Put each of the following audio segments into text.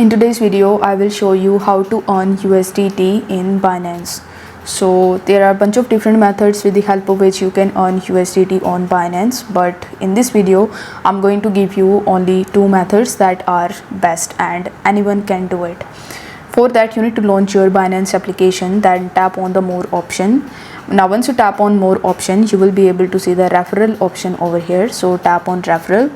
In today's video, I will show you how to earn USDT in Binance. So there are a bunch of different methods with the help of which you can earn USDT on Binance, but in this video, I'm going to give you only two methods that are best and anyone can do it. For that, you need to launch your Binance application, then tap on the more option. Now once you tap on more option, you will be able to see the referral option over here. So tap on referral.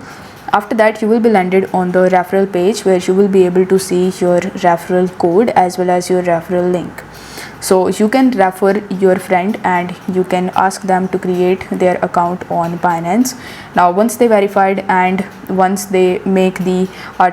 After that, you will be landed on the referral page where you will be able to see your referral code as well as your referral link. So you can refer your friend and you can ask them to create their account on Binance. Now once they verified and once they make the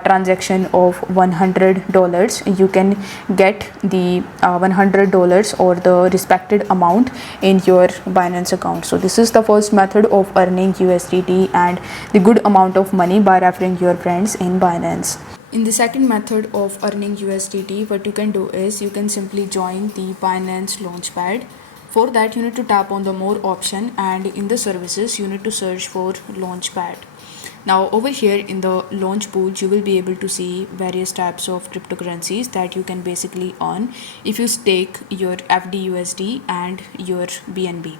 transaction of $100, you can get the $100 or the respected amount in your Binance account. So this is the first method of earning USDT and the good amount of money by referring your friends in Binance. In the second method of earning USDT, what you can do is you can simply join the Binance Launchpad. For that, you need to tap on the more option, and in the services, you need to search for Launchpad. Now over here in the launch pool, you will be able to see various types of cryptocurrencies that you can basically earn if you stake your FDUSD and your BNB.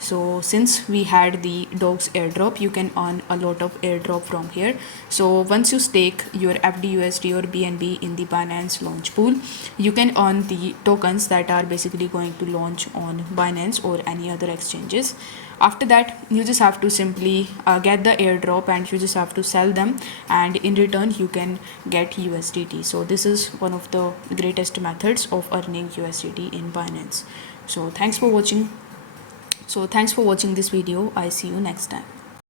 So since we had the dogs airdrop, you can earn a lot of airdrop from here. So once you stake your FDUSD or BNB in the Binance launch pool, you can earn the tokens that are basically going to launch on Binance or any other exchanges. After that, you just have to simply get the airdrop and you just have to sell them, and in return you can get USDT. So this is one of the greatest methods of earning USDT in Binance. So thanks for watching this video. I see you next time.